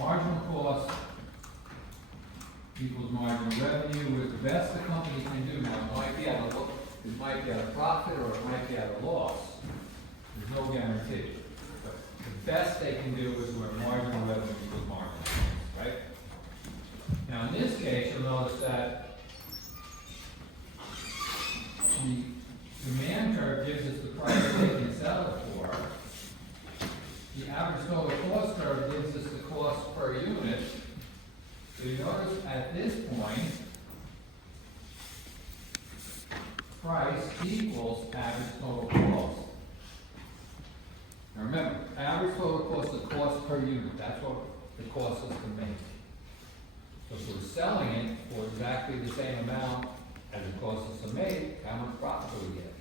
marginal cost equals marginal revenue, with the best the company can do. Now, it might be at a profit or it might be at a loss. There's no guarantee. But the best they can do is where marginal revenue equals marginal cost, right? Now, in this case, you'll notice that the demand curve gives us the price they can sell it for. The average total cost curve gives us the cost per unit. So you notice at this point, price equals average total cost. Now remember, average total cost is the cost per unit. That's what the cost is to make. So if we're selling it for exactly the same amount as it costs us to make, how much profit do we get?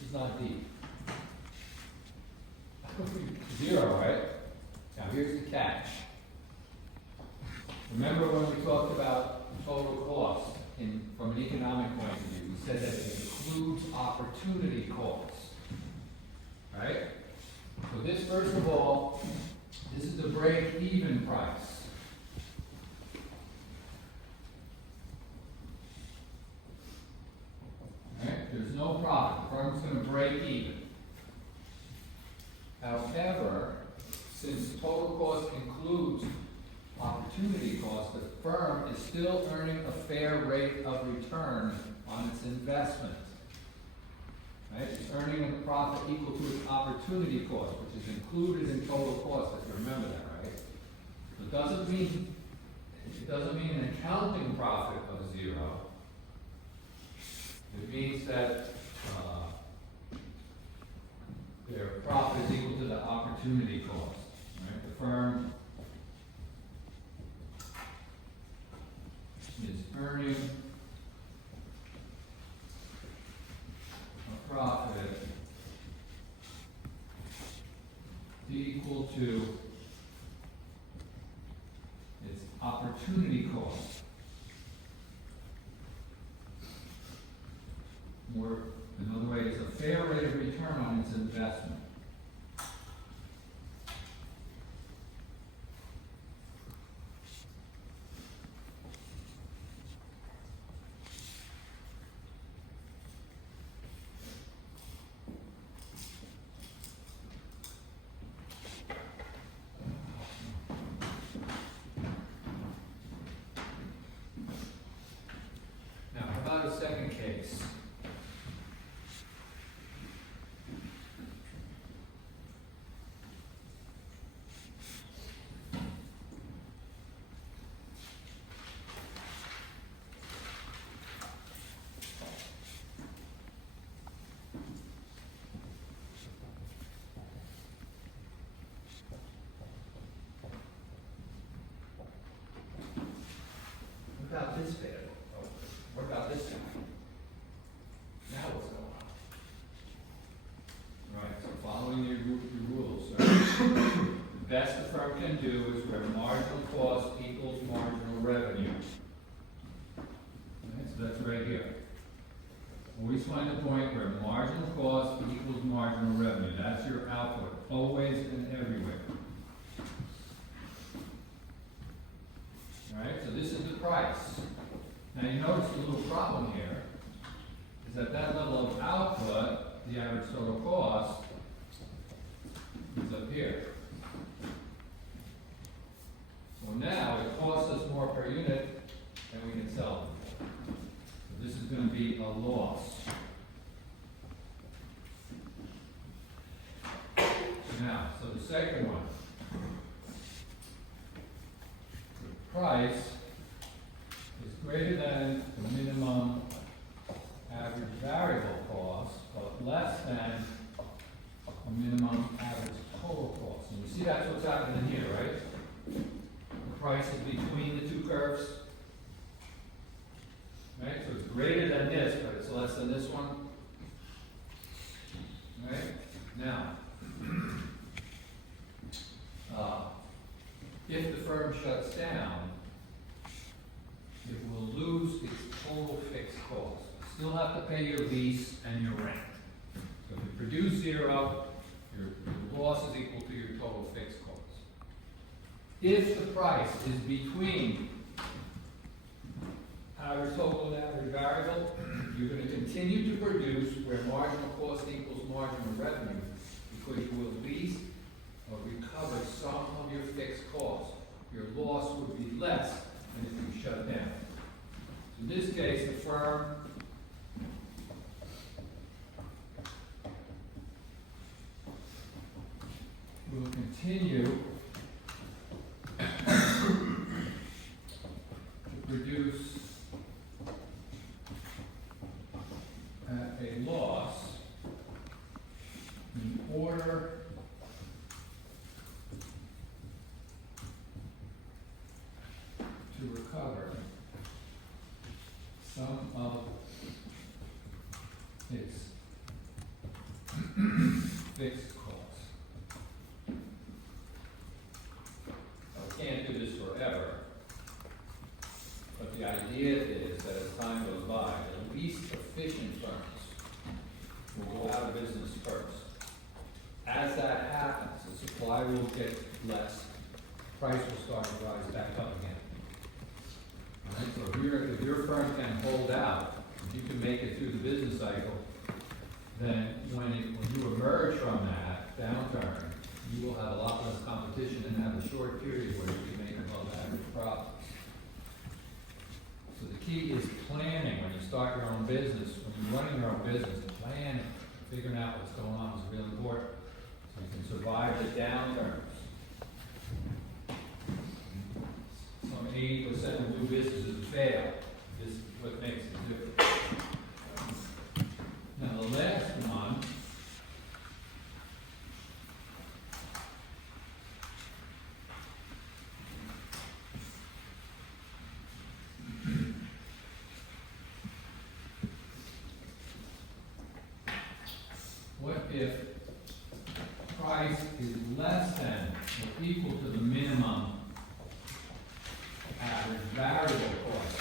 This is not deep. Zero, right? Now here's the catch. Remember when we talked about total cost from an economic point of view, we said that it includes opportunity costs, right? So this, first of all, this is the break-even price. Right? There's no profit. The firm's going to break even. However, since total cost includes opportunity cost, the firm is still earning a fair rate of return on its investment. Right? It's earning a profit equal to its opportunity cost, which is included in total cost, if you remember that, right? So it doesn't mean an accounting profit of zero. It means that their profit is equal to the opportunity cost. Right? The firm is earning a profit equal to its opportunity cost. Or another way is a fair rate of return on its investment. Now, how about a second case? What about this bit? What about this guy? Now what's going on? Right, so following your rules, the best the firm can do is where marginal cost equals marginal revenue. Right, so that's right here. Always find the point where marginal cost equals marginal revenue. That's your output, always and everywhere. Alright, so this is the price. Now you notice the little problem here is that that level of output, the average total cost, is up here. So now it costs us more per unit than we can sell them for. So this is going to be a loss. Now, so the second one. Price is greater than the minimum average variable cost, but less than a minimum average total cost. And you see that's what's happening here, right? The price is between the two curves. Right? So it's greater than this, but it's less than this one. Right? Now, if the firm shuts down, it will lose its total fixed cost. You still have to pay your lease and your rent. So if you produce zero, your loss is equal to your total fixed cost. If the price is between average total and average variable, you're gonna continue to produce where marginal cost equals marginal revenue, because you will lease or recover some of your fixed costs. Your loss would be less than if you shut down. In this case, the firm will continue to produce at a loss in order to recover some of its fixed costs. Now, we can't do this forever, but the idea is that as time goes by, the least efficient firms will go out of business first. As that happens, the supply will get less, price will start to rise back up again. All right, so if your firm can hold out, if you can make it through the business cycle, then when you emerge from that downturn, you will have a lot less competition and have a short period where you can make above average profits. So the key is planning. When you start your own business, when you're running your own business, planning, figuring out what's going on is really important, so you can survive the downturns. Some 80% of new businesses fail. This is what makes it different. Now the last one what if price is less than or equal to the minimum average variable cost?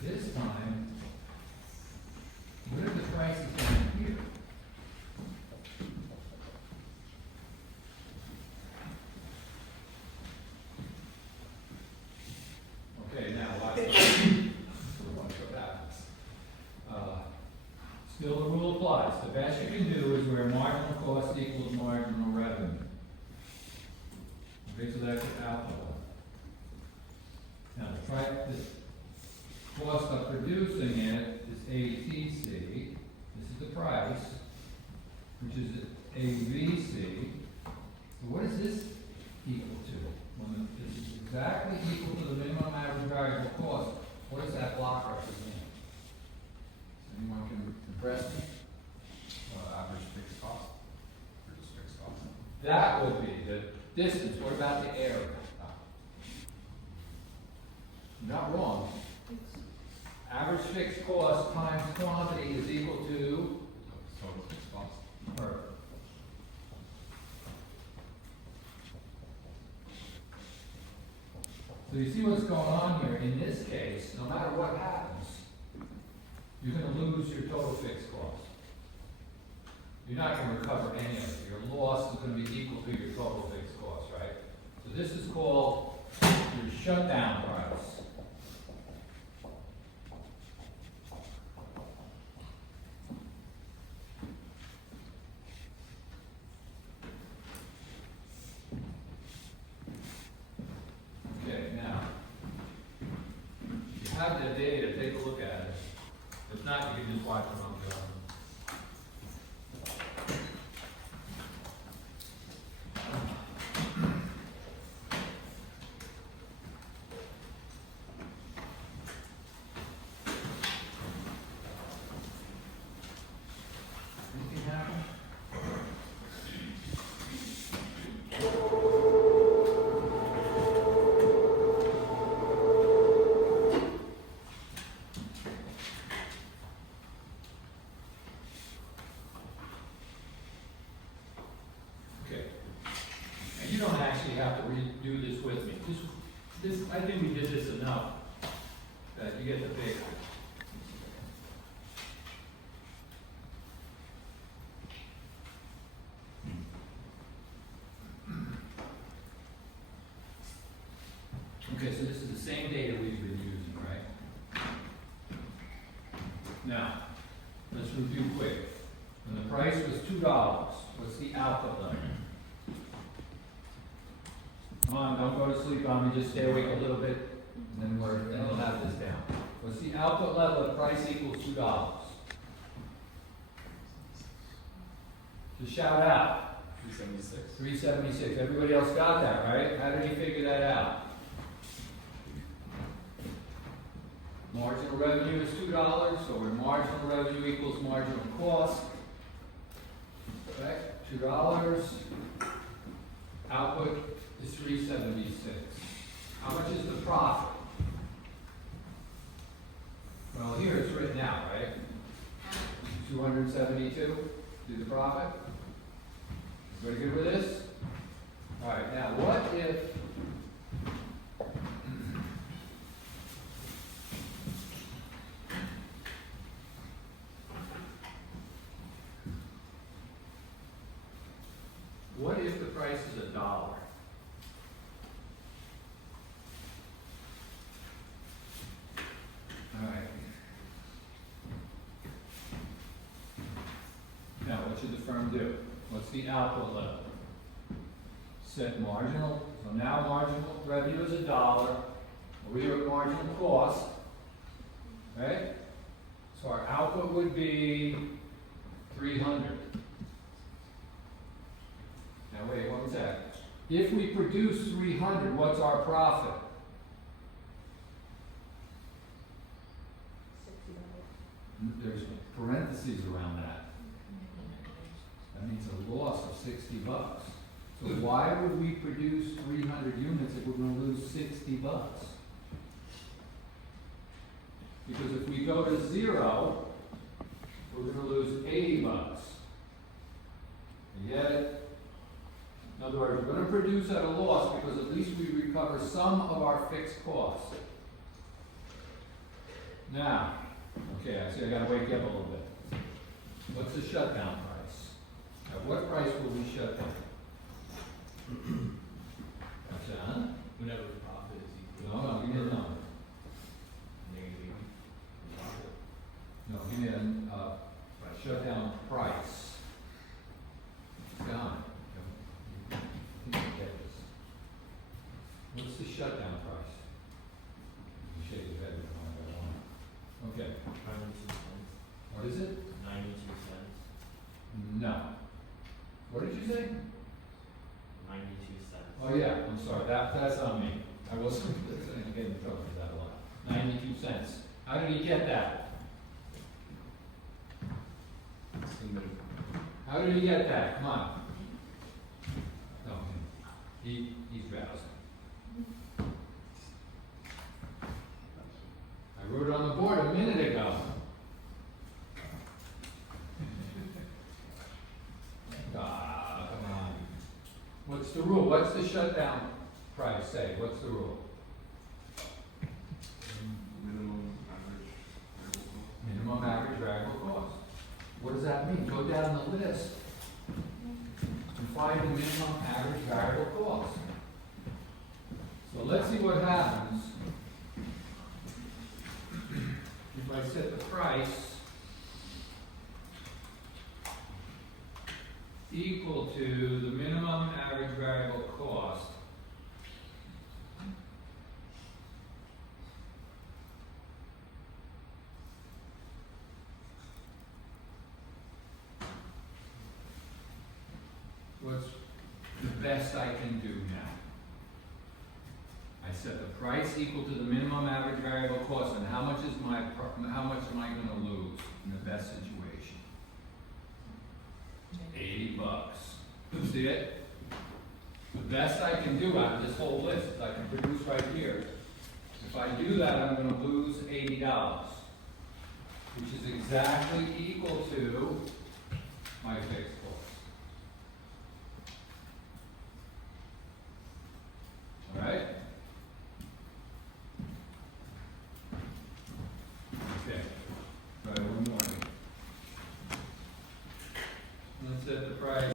This time, what if the price is down here? Okay, now watch what happens. Still the rule applies. The best you can do is where marginal cost equals marginal revenue. Okay, so that's the alpha one. Now the price, the cost of producing it is ATC. This is the price, which is AVC. So what is this equal to? When this is exactly equal to the minimum average variable cost, what does that block represent? Anyone can impress me? Average fixed cost, reduced fixed cost. That would be the distance. What about the area? Not wrong. Average fixed cost times quantity is equal to Total fixed cost. Perfect. So you see what's going on here? In this case, no matter what happens, you're gonna lose your total fixed cost. You're not gonna recover any of it. Your loss is gonna be equal to your total fixed cost, right? So this is called your shutdown price. Okay, now, if you have the data, take a look at it. If not, you can just watch it on the anything happen? have to redo this with me. I think we did this enough, that you get the picture. Okay, so this is the same data we've been using, right? Now, let's review quick. When the price was $2, what's the output level? Come on, don't go to sleep on me, just stay awake a little bit, and then we'll have this down. What's the output level of price equals $2? Just shout out. 376. 376. Everybody else got that, right? How did you figure that out? Marginal revenue is $2, so where marginal revenue equals marginal cost. Correct? $2. Output is 376. How much is the profit? Well, here it's written out, right? 272. Do the profit. Everybody good with this? All right. Now, what if the price is $1? All right. Now, what should the firm do? What's the output level? Set marginal. So now marginal revenue is $1. We are at marginal cost. Right? So our output would be 300. Now wait, what was that? If we produce 300, what's our profit? There's parentheses around that. That means a loss of $60. So why would we produce 300 units if we're going to lose $60? Because if we go to 0, we're going to lose $80. You get it? In other words, we're going to produce at a loss because at least we recover some of our fixed costs. Now, okay, I see I got to wake you up a little bit. What's the shutdown price? At what price will we shut down? John? Whenever the profit is equal. No, give me a number. Negative profit. No, give me a shutdown price. John? I think you get this. What's the shutdown price? You shake your head if you want to go on. Okay. 92 cents. What is it? 92 cents. No. What did you say? 92 cents. Oh yeah, I'm sorry. That's on me. I wasn't getting in trouble for that a lot. 92 cents. How did he get that? How did he get that? Come on. No, he's drowsing. I wrote it on the board a minute ago. Ah, come on. What's the rule? What's the shutdown price say? What's the rule? Minimum average variable cost. What does that mean? Go down the list and find the minimum average variable cost. So let's see what happens if I set the price equal to the minimum average variable cost. What's the best I can do now? I set the price equal to the minimum average variable cost, and how much am I going to lose in the best situation? $80. See it? The best I can do out of this whole list is I can produce right here. If I do that, I'm going to lose $80, which is exactly equal to my fixed